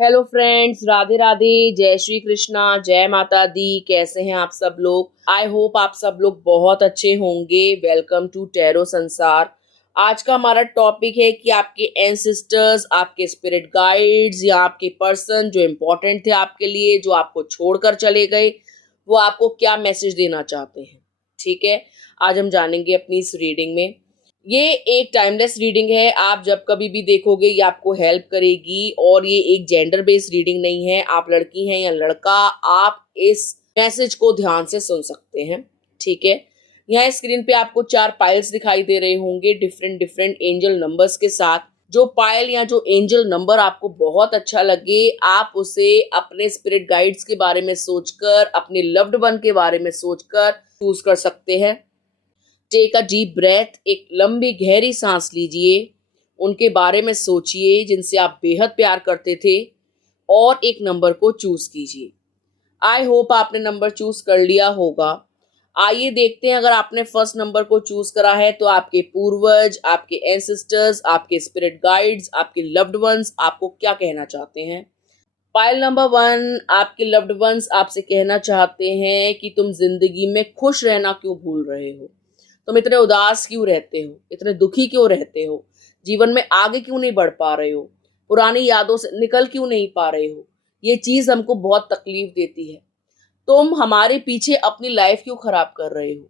Hello friends, Radhe Radhe, जय श्री कृष्णा, जय माता दी। कैसे हैं आप सब लोग? आई होप आप सब लोग बहुत अच्छे होंगे। वेलकम टू टैरो संसार। आज का हमारा टॉपिक है कि आपके एंसेस्टर्स, आपके स्पिरिट गाइड्स या आपके पर्सन जो इम्पोर्टेंट थे आपके लिए, जो आपको छोड़कर चले गए, वो आपको क्या मैसेज देना चाहते हैं। ठीक है, आज हम जानेंगे अपनी इस रीडिंग में। ये एक टाइमलेस रीडिंग है। आप जब कभी भी देखोगे ये आपको हेल्प करेगी। और ये एक जेंडर बेस्ड रीडिंग नहीं है। आप लड़की हैं या लड़का, आप इस मैसेज को ध्यान से सुन सकते हैं। ठीक है, यहाँ स्क्रीन पे आपको 4 पाइल्स दिखाई दे रहे होंगे डिफरेंट डिफरेंट एंजल नंबर्स के साथ। जो पायल या जो एंजल नंबर आपको बहुत अच्छा लगे, आप उसे अपने स्पिरिट गाइड्स के बारे में सोचकर, अपने लव्ड वन के बारे में सोचकर चूज कर सकते हैं। टेक अ डीप ब्रेथ, एक लंबी गहरी सांस लीजिए। उनके बारे में सोचिए जिनसे आप बेहद प्यार करते थे, और एक नंबर को चूज कीजिए। आई होप आपने नंबर चूज कर लिया होगा। आइए देखते हैं, अगर आपने फर्स्ट नंबर को चूज करा है तो आपके पूर्वज, आपके एंसेस्टर्स, आपके स्पिरिट गाइड्स, आपके लव्ड वंस आपको क्या कहना चाहते हैं। पाइल नंबर 1, आपके लव्ड वंस आपसे कहना चाहते हैं कि तुम जिंदगी में खुश रहना क्यों भूल रहे हो। तुम इतने उदास क्यों रहते हो, इतने दुखी क्यों रहते हो, जीवन में आगे क्यों नहीं बढ़ पा रहे हो, पुरानी यादों से निकल क्यों नहीं पा रहे हो। ये चीज हमको बहुत तकलीफ देती है। तुम हमारे पीछे अपनी लाइफ क्यों खराब कर रहे हो।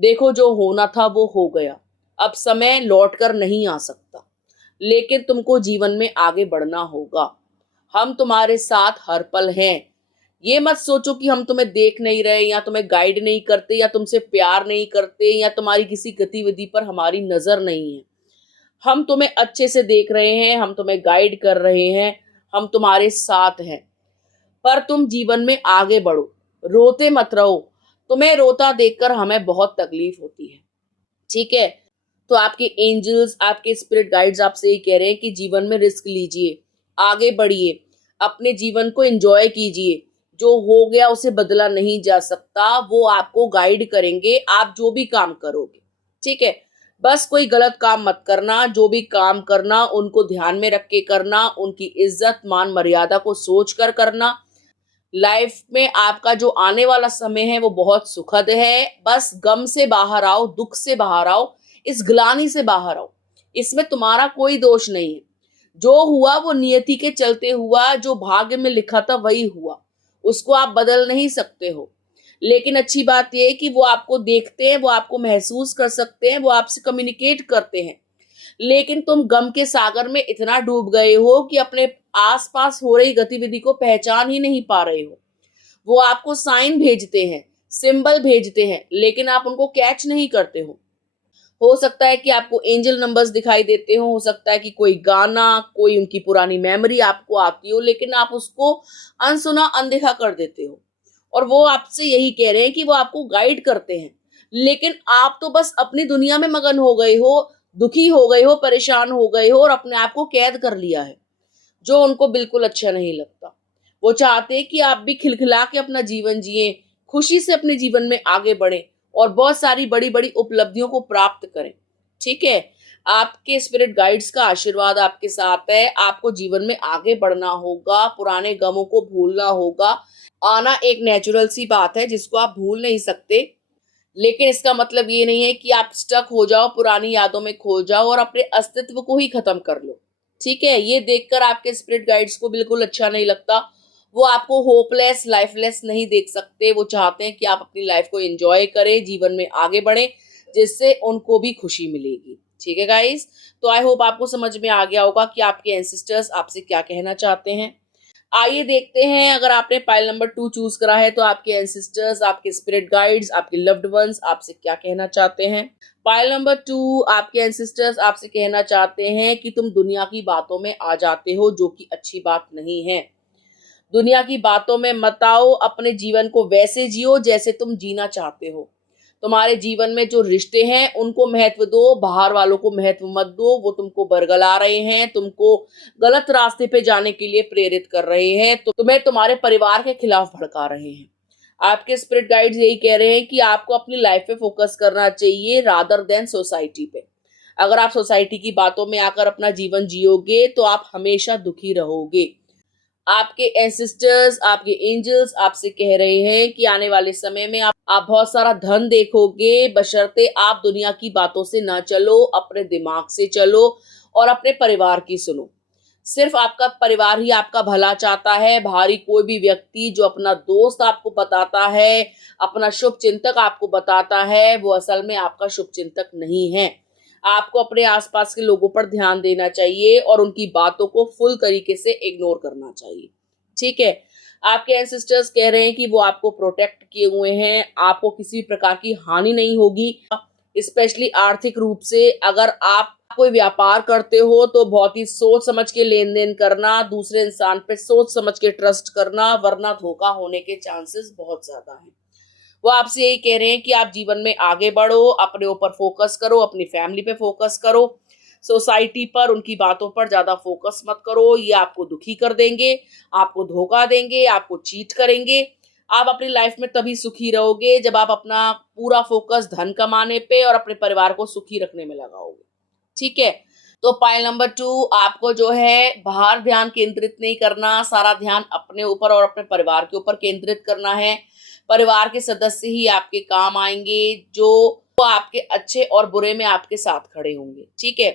देखो, जो होना था वो हो गया। अब समय लौट कर नहीं आ सकता, लेकिन तुमको जीवन में आगे बढ़ना होगा। हम तुम्हारे साथ हर पल हैं। ये मत सोचो कि हम तुम्हें देख नहीं रहे, या तुम्हें गाइड नहीं करते, या तुमसे प्यार नहीं करते, या तुम्हारी किसी गतिविधि पर हमारी नजर नहीं है। हम तुम्हें अच्छे से देख रहे हैं, हम तुम्हें गाइड कर रहे हैं, हम तुम्हारे साथ हैं। पर तुम जीवन में आगे बढ़ो, रोते मत रहो। तुम्हें रोता देखकर हमें बहुत तकलीफ होती है। ठीक है, तो आपके एंजल्स, आपके स्पिरिट गाइड्स आपसे ये कह रहे हैं कि जीवन में रिस्क लीजिए, आगे बढ़िए, अपने जीवन को एंजॉय कीजिए। जो हो गया उसे बदला नहीं जा सकता, वो आपको गाइड करेंगे आप जो भी काम करोगे। ठीक है, बस कोई गलत काम मत करना। जो भी काम करना उनको ध्यान में रख के करना, उनकी इज्जत मान मर्यादा को सोच कर करना। लाइफ में आपका जो आने वाला समय है वो बहुत सुखद है। बस गम से बाहर आओ, दुख से बाहर आओ, इस ग्लानि से बाहर आओ। इसमें तुम्हारा कोई दोष नहीं है। जो हुआ वो नियति के चलते हुआ, जो भाग्य में लिखा था वही हुआ। उसको आप बदल नहीं सकते हो। लेकिन अच्छी बात यह है कि वो आपको देखते हैं, वो आपको महसूस कर सकते हैं, वो आपसे कम्युनिकेट करते हैं। लेकिन तुम गम के सागर में इतना डूब गए हो कि अपने आसपास हो रही गतिविधि को पहचान ही नहीं पा रहे हो। वो आपको साइन भेजते हैं, सिंबल भेजते हैं, लेकिन आप उनको कैच नहीं करते हो सकता है कि आपको एंजल नंबर्स दिखाई देते हो सकता है कि कोई गाना, कोई उनकी पुरानी मेमोरी आपको आती हो, लेकिन आप उसको अनसुना अनदेखा कर देते हो। और वो आपसे यही कह रहे हैं कि वो आपको गाइड करते हैं, लेकिन आप तो बस अपनी दुनिया में मगन हो गए हो, दुखी हो गए हो, परेशान हो गए हो, और अपने आप को कैद कर लिया है, जो उनको बिल्कुल अच्छा नहीं लगता। वो चाहते हैं कि आप भी खिलखिला के अपना जीवन जिए, खुशी से अपने जीवन में आगे बढ़े, और बहुत सारी बड़ी बड़ी उपलब्धियों को प्राप्त करें। ठीक है, आपके स्पिरिट गाइड्स का आशीर्वाद आपके साथ है। आपको जीवन में आगे बढ़ना होगा, पुराने गमों को भूलना होगा। आना एक नेचुरल सी बात है जिसको आप भूल नहीं सकते, लेकिन इसका मतलब ये नहीं है कि आप स्टक हो जाओ, पुरानी यादों में खो जाओ और अपने अस्तित्व को ही खत्म कर लो। ठीक है, ये देखकर आपके स्पिरिट गाइड्स को बिल्कुल अच्छा नहीं लगता। वो आपको होपलेस, लाइफलेस नहीं देख सकते। वो चाहते हैं कि आप अपनी लाइफ को एंजॉय करें, जीवन में आगे बढ़े, जिससे उनको भी खुशी मिलेगी। ठीक है गाइस, तो आई होप आपको समझ में आ गया होगा कि आपके एंसेस्टर्स आपसे क्या कहना चाहते हैं। आइए देखते हैं, अगर आपने पाइल नंबर 2 चूज करा है तो आपके एंसेस्टर्स, आपके स्पिरिट गाइड्स, आपके लव्ड वंस आपसे क्या कहना चाहते हैं। पाइल नंबर 2, आपके एंसेस्टर्स आपसे कहना चाहते हैं कि तुम दुनिया की बातों में आ जाते हो, जो कि अच्छी बात नहीं है। दुनिया की बातों में मत आओ, अपने जीवन को वैसे जियो जैसे तुम जीना चाहते हो। तुम्हारे जीवन में जो रिश्ते हैं उनको महत्व दो, बाहर वालों को महत्व मत दो। वो तुमको बरगला रहे हैं, तुमको गलत रास्ते पे जाने के लिए प्रेरित कर रहे हैं, तो तुम्हें तुम्हारे परिवार के खिलाफ भड़का रहे हैं। आपके स्पिरिट गाइड्स यही कह रहे हैं कि आपको अपनी लाइफ पे फोकस करना चाहिए रादर देन सोसाइटी पे। अगर आप सोसाइटी की बातों में आकर अपना जीवन जियोगे तो आप हमेशा दुखी रहोगे। आपके एंसेस्टर्स, आपके एंजल्स आपसे कह रहे हैं कि आने वाले समय में आप बहुत सारा धन देखोगे, बशर्ते आप दुनिया की बातों से ना चलो, अपने दिमाग से चलो और अपने परिवार की सुनो। सिर्फ आपका परिवार ही आपका भला चाहता है। बाहरी कोई भी व्यक्ति जो अपना दोस्त आपको बताता है, अपना शुभ चिंतक आपको बताता है, वो असल में आपका शुभ चिंतक नहीं है। आपको अपने आसपास के लोगों पर ध्यान देना चाहिए और उनकी बातों को फुल तरीके से इग्नोर करना चाहिए। ठीक है। आपके एंसेस्टर्स कह रहे हैं कि वो आपको प्रोटेक्ट किए हुए हैं, आपको किसी प्रकार की हानि नहीं होगी। स्पेशली आर्थिक रूप से अगर आप कोई व्यापार करते हो तो बहुत ही सोच समझ के लेन देन करना, दूसरे इंसान पे सोच समझ के ट्रस्ट करना, वरना धोखा होने के चांसेस बहुत ज्यादा हैं। वो आपसे यही कह रहे हैं कि आप जीवन में आगे बढ़ो, अपने ऊपर फोकस करो, अपनी फैमिली पे फोकस करो, सोसाइटी पर, उनकी बातों पर ज्यादा फोकस मत करो। ये आपको दुखी कर देंगे, आपको धोखा देंगे, आपको चीट करेंगे। आप अपनी लाइफ में तभी सुखी रहोगे जब आप अपना पूरा फोकस धन कमाने पे और अपने परिवार को सुखी रखने में लगाओगे। ठीक है। तो पाइल नंबर 2, आपको जो है बाहर ध्यान केंद्रित नहीं करना, सारा ध्यान अपने ऊपर और अपने परिवार के ऊपर केंद्रित करना है। परिवार के सदस्य ही आपके काम आएंगे, जो आपके अच्छे और बुरे में आपके साथ खड़े होंगे। ठीक है।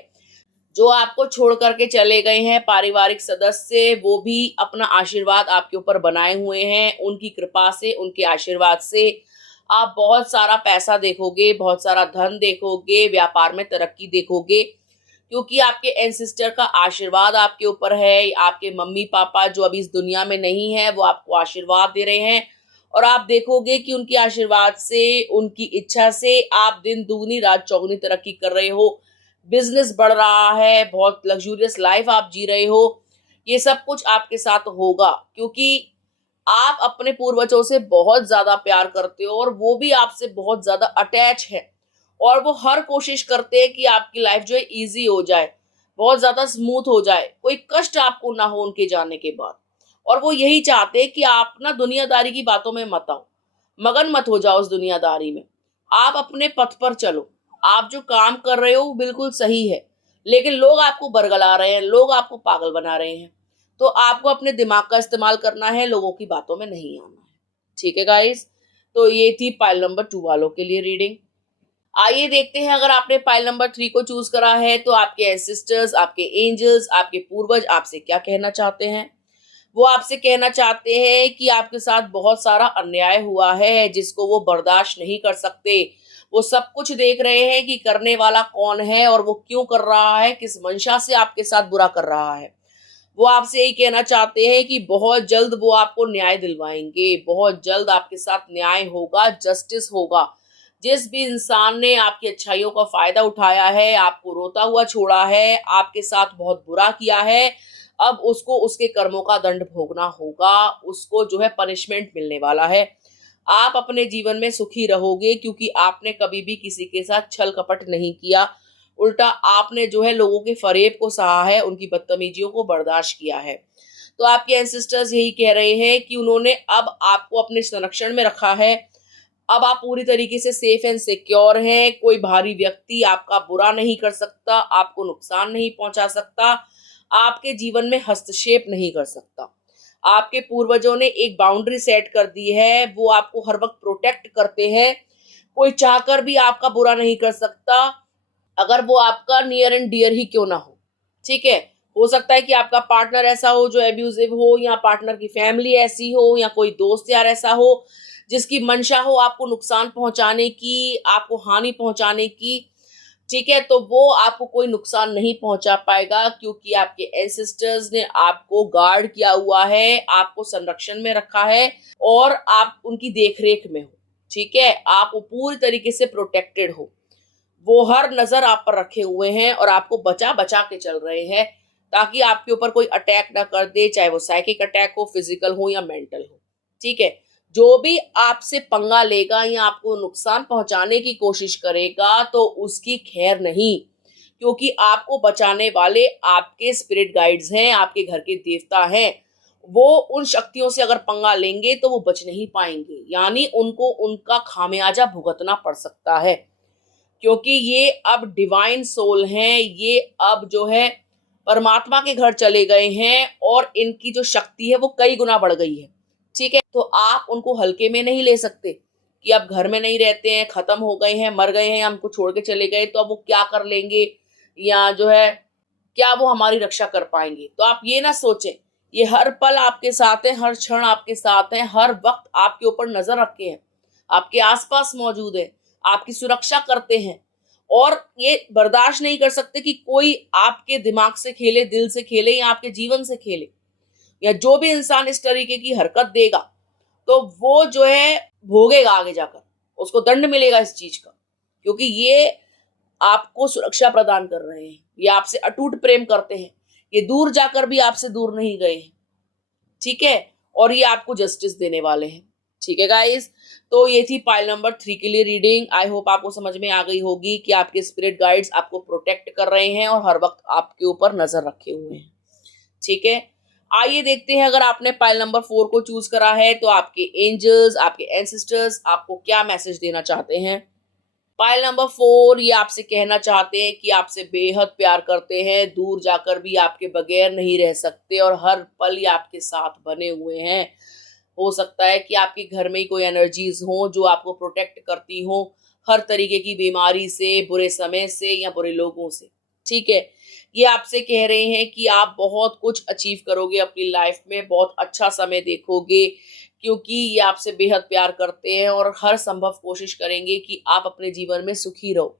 जो आपको छोड़ करके चले गए हैं पारिवारिक सदस्य, वो भी अपना आशीर्वाद आपके ऊपर बनाए हुए हैं। उनकी कृपा से, उनके आशीर्वाद से आप बहुत सारा पैसा देखोगे, बहुत सारा धन देखोगे, व्यापार में तरक्की देखोगे, क्योंकि आपके एंसेस्टर का आशीर्वाद आपके ऊपर है। आपके मम्मी पापा जो अभी इस दुनिया में नहीं है, वो आपको आशीर्वाद दे रहे हैं और आप देखोगे कि उनके आशीर्वाद से, उनकी इच्छा से आप दिन दुगनी रात चौगुनी तरक्की कर रहे हो, बिजनेस बढ़ रहा है, बहुत लग्जूरियस लाइफ आप जी रहे हो। ये सब कुछ आपके साथ होगा क्योंकि आप अपने पूर्वजों से बहुत ज्यादा प्यार करते हो और वो भी आपसे बहुत ज्यादा अटैच है और वो हर कोशिश करते हैं कि आपकी लाइफ जो है इजी हो जाए, बहुत ज्यादा स्मूथ हो जाए, कोई कष्ट आपको ना हो उनके जाने के बाद। और वो यही चाहते हैं कि आप ना दुनियादारी की बातों में मत आओ, मगन मत हो जाओ उस दुनियादारी में। आप अपने पथ पर चलो। आप जो काम कर रहे हो वो बिल्कुल सही है, लेकिन लोग आपको बरगला रहे हैं, लोग आपको पागल बना रहे हैं। तो आपको अपने दिमाग का इस्तेमाल करना है, लोगों की बातों में नहीं आना है। ठीक है गाइस। तो ये थी पाइल नंबर 2 वालों के लिए रीडिंग। आइए देखते हैं, अगर आपने पाइल नंबर 3 को चूज करा है तो आपके एंसेस्टर्स, आपके एंजल्स, आपके पूर्वज आपसे क्या कहना चाहते हैं। वो आपसे कहना चाहते हैं कि आपके साथ बहुत सारा अन्याय हुआ है जिसको वो बर्दाश्त नहीं कर सकते। वो सब कुछ देख रहे हैं कि करने वाला कौन है और वो क्यों कर रहा है, किस मंशा से आपके साथ बुरा कर रहा है। वो आपसे यही कहना चाहते हैं कि बहुत जल्द वो आपको न्याय दिलवाएंगे, बहुत जल्द आपके साथ न्याय होगा, जस्टिस होगा। जिस भी इंसान ने आपकी अच्छाइयों का फायदा उठाया है, आपको रोता हुआ छोड़ा है, आपके साथ बहुत बुरा किया है, अब उसको उसके कर्मों का दंड भोगना होगा, उसको जो है पनिशमेंट मिलने वाला है। आप अपने जीवन में सुखी रहोगे क्योंकि आपने कभी भी किसी के साथ छल कपट नहीं किया। उल्टा आपने जो है लोगों के फरेब को सहा है, उनकी बदतमीजियों को बर्दाश्त किया है। तो आपके एंसेस्टर्स यही कह रहे हैं कि उन्होंने अब आपको अपने संरक्षण में रखा है। अब आप पूरी तरीके से सेफ एंड सिक्योर हैं। कोई बाहरी व्यक्ति आपका बुरा नहीं कर सकता, आपको नुकसान नहीं पहुंचा सकता, आपके जीवन में हस्तक्षेप नहीं कर सकता। आपके पूर्वजों ने एक बाउंड्री सेट कर दी है, वो आपको हर वक्त प्रोटेक्ट करते हैं। कोई चाहकर भी आपका बुरा नहीं कर सकता, अगर वो आपका नियर एंड डियर ही क्यों ना हो। ठीक है। हो सकता है कि आपका पार्टनर ऐसा हो जो एब्यूजिव हो, या पार्टनर की फैमिली ऐसी हो, या कोई दोस्त यार ऐसा हो जिसकी मंशा हो आपको नुकसान पहुंचाने की, आपको हानि पहुंचाने की। ठीक है। तो वो आपको कोई नुकसान नहीं पहुंचा पाएगा क्योंकि आपके एंसेस्टर्स ने आपको गार्ड किया हुआ है, आपको संरक्षण में रखा है और आप उनकी देखरेख में हो। ठीक है। आप पूरी तरीके से प्रोटेक्टेड हो। वो हर नजर आप पर रखे हुए हैं और आपको बचा बचा के चल रहे हैं ताकि आपके ऊपर कोई अटैक ना कर दे, चाहे वो साइकिक अटैक हो, फिजिकल हो या मेंटल हो। ठीक है। जो भी आपसे पंगा लेगा या आपको नुकसान पहुंचाने की कोशिश करेगा तो उसकी खैर नहीं, क्योंकि आपको बचाने वाले आपके स्पिरिट गाइड्स हैं, आपके घर के देवता हैं। वो उन शक्तियों से अगर पंगा लेंगे तो वो बच नहीं पाएंगे, यानी उनको उनका खामियाजा भुगतना पड़ सकता है, क्योंकि ये अब डिवाइन सोल हैं। ये अब जो है परमात्मा के घर चले गए हैं और इनकी जो शक्ति है वो कई गुना बढ़ गई है। ठीक है, तो आप उनको हल्के में नहीं ले सकते कि आप घर में नहीं रहते हैं, खत्म हो गए हैं, मर गए हैं, हमको छोड़ के चले गए तो अब वो क्या कर लेंगे, या जो है क्या वो हमारी रक्षा कर पाएंगे। तो आप ये ना सोचें, ये हर पल आपके साथ है, हर क्षण आपके साथ है, हर वक्त आपके ऊपर नजर रखे हैं, आपके आसपास मौजूद है, आपकी सुरक्षा करते हैं। और ये बर्दाश्त नहीं कर सकते कि कोई आपके दिमाग से खेले, दिल से खेले या आपके जीवन से खेले, या जो भी इंसान इस तरीके की हरकत देगा तो वो जो है भोगेगा आगे जाकर, उसको दंड मिलेगा इस चीज का, क्योंकि ये आपको सुरक्षा प्रदान कर रहे हैं, ये आपसे अटूट प्रेम करते हैं, ये दूर जाकर भी आपसे दूर नहीं गए हैं। ठीक है, और ये आपको जस्टिस देने वाले हैं। ठीक है गाइस, तो ये थी पाइल नंबर 3 के लिए रीडिंग। आई होप आपको समझ में आ गई होगी कि आपके स्पिरिट गाइड्स आपको प्रोटेक्ट कर रहे हैं और हर वक्त आपके ऊपर नजर रखे हुए हैं। ठीक है, आइए देखते हैं, अगर आपने पाइल नंबर 4 को चूज करा है तो आपके एंजल्स, आपके एंसेस्टर्स आपको क्या मैसेज देना चाहते हैं। पाइल नंबर 4 ये आपसे कहना चाहते हैं कि आपसे बेहद प्यार करते हैं, दूर जाकर भी आपके बगैर नहीं रह सकते और हर पल ये आपके साथ बने हुए हैं। हो सकता है कि आपके घर में ही कोई एनर्जीज हो जो आपको प्रोटेक्ट करती हो हर तरीके की बीमारी से, बुरे समय से या बुरे लोगों से। ठीक है, ये आपसे कह रहे हैं कि आप बहुत कुछ अचीव करोगे अपनी लाइफ में, बहुत अच्छा समय देखोगे, क्योंकि ये आपसे बेहद प्यार करते हैं और हर संभव कोशिश करेंगे कि आप अपने जीवन में सुखी रहो।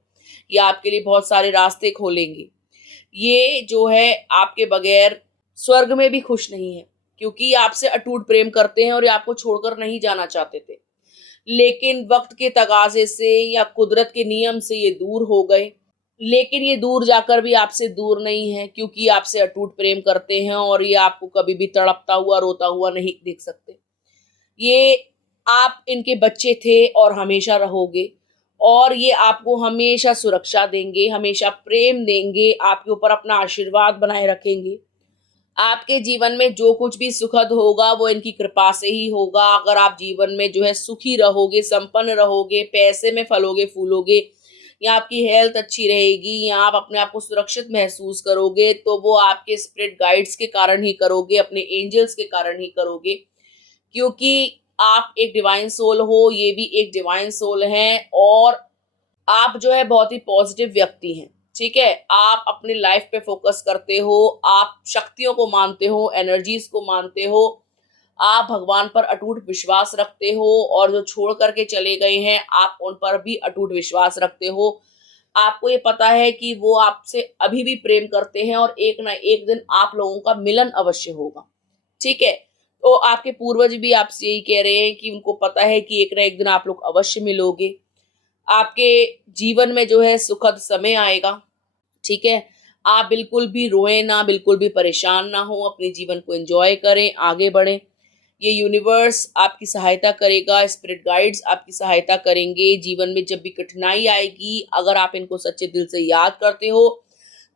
ये आपके लिए बहुत सारे रास्ते खोलेंगे। ये जो है आपके बगैर स्वर्ग में भी खुश नहीं है, क्योंकि ये आपसे अटूट प्रेम करते हैं और ये आपको छोड़कर नहीं जाना चाहते थे, लेकिन वक्त के तगाजे से या कुदरत के नियम से ये दूर हो गए। लेकिन ये दूर जाकर भी आपसे दूर नहीं है, क्योंकि आपसे अटूट प्रेम करते हैं और ये आपको कभी भी तड़पता हुआ, रोता हुआ नहीं देख सकते। ये आप इनके बच्चे थे और हमेशा रहोगे, और ये आपको हमेशा सुरक्षा देंगे, हमेशा प्रेम देंगे, आपके ऊपर अपना आशीर्वाद बनाए रखेंगे। आपके जीवन में जो कुछ भी सुखद होगा वो इनकी कृपा से ही होगा। अगर आप जीवन में जो है सुखी रहोगे, संपन्न रहोगे, पैसे में फलोगे फूलोगे, या आपकी हेल्थ अच्छी रहेगी, या आप अपने आप को सुरक्षित महसूस करोगे, तो वो आपके स्पिरिट गाइड्स के कारण ही करोगे, अपने एंजल्स के कारण ही करोगे, क्योंकि आप एक डिवाइन सोल हो, ये भी एक डिवाइन सोल हैं, और आप जो है बहुत ही पॉजिटिव व्यक्ति हैं। ठीक है, आप अपनी लाइफ पे फोकस करते हो, आप शक्तियों को मानते हो, एनर्जीज को मानते हो, आप भगवान पर अटूट विश्वास रखते हो, और जो छोड़ करके चले गए हैं आप उन पर भी अटूट विश्वास रखते हो। आपको ये पता है कि वो आपसे अभी भी प्रेम करते हैं और एक ना एक दिन आप लोगों का मिलन अवश्य होगा। ठीक है, तो आपके पूर्वज भी आपसे यही कह रहे हैं कि उनको पता है कि एक ना एक दिन आप लोग अवश्य मिलोगे, आपके जीवन में जो है सुखद समय आएगा। ठीक है, आप बिल्कुल भी रोएं ना, बिल्कुल भी परेशान ना हो, अपने जीवन को एंजॉय करें, आगे बढ़ें। ये यूनिवर्स आपकी सहायता करेगा, स्पिरिट गाइड्स आपकी सहायता करेंगे। जीवन में जब भी कठिनाई आएगी, अगर आप इनको सच्चे दिल से याद करते हो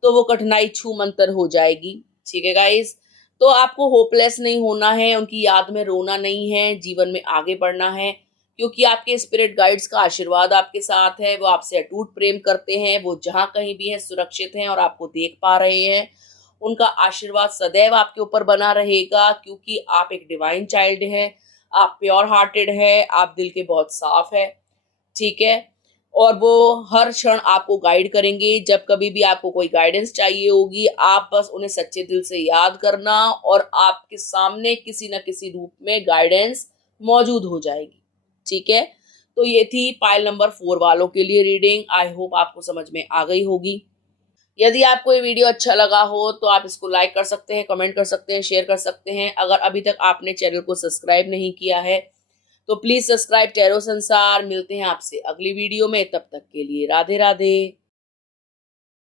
तो वो कठिनाई छू मंतर हो जाएगी। ठीक है गाइस, तो आपको होपलेस नहीं होना है, उनकी याद में रोना नहीं है, जीवन में आगे बढ़ना है, क्योंकि आपके स्पिरिट गाइड्स का आशीर्वाद आपके साथ है। वो आपसे अटूट प्रेम करते हैं, वो जहां कहीं भी हैं सुरक्षित हैं और आपको देख पा रहे हैं। उनका आशीर्वाद सदैव आपके ऊपर बना रहेगा, क्योंकि आप एक डिवाइन चाइल्ड हैं, आप प्योर हार्टेड है, आप दिल के बहुत साफ है। ठीक है, और वो हर क्षण आपको गाइड करेंगे। जब कभी भी आपको कोई गाइडेंस चाहिए होगी, आप बस उन्हें सच्चे दिल से याद करना और आपके सामने किसी न किसी रूप में गाइडेंस मौजूद हो जाएगी। ठीक है, तो ये थी पाइल नंबर 4 वालों के लिए रीडिंग। आई होप आपको समझ में आ गई होगी। यदि आपको ये वीडियो अच्छा लगा हो तो आप इसको लाइक कर सकते हैं, कमेंट कर सकते हैं, शेयर कर सकते हैं। अगर अभी तक आपने चैनल को सब्सक्राइब नहीं किया है तो प्लीज सब्सक्राइब टैरो संसार। मिलते हैं आपसे अगली वीडियो में, तब तक के लिए राधे राधे।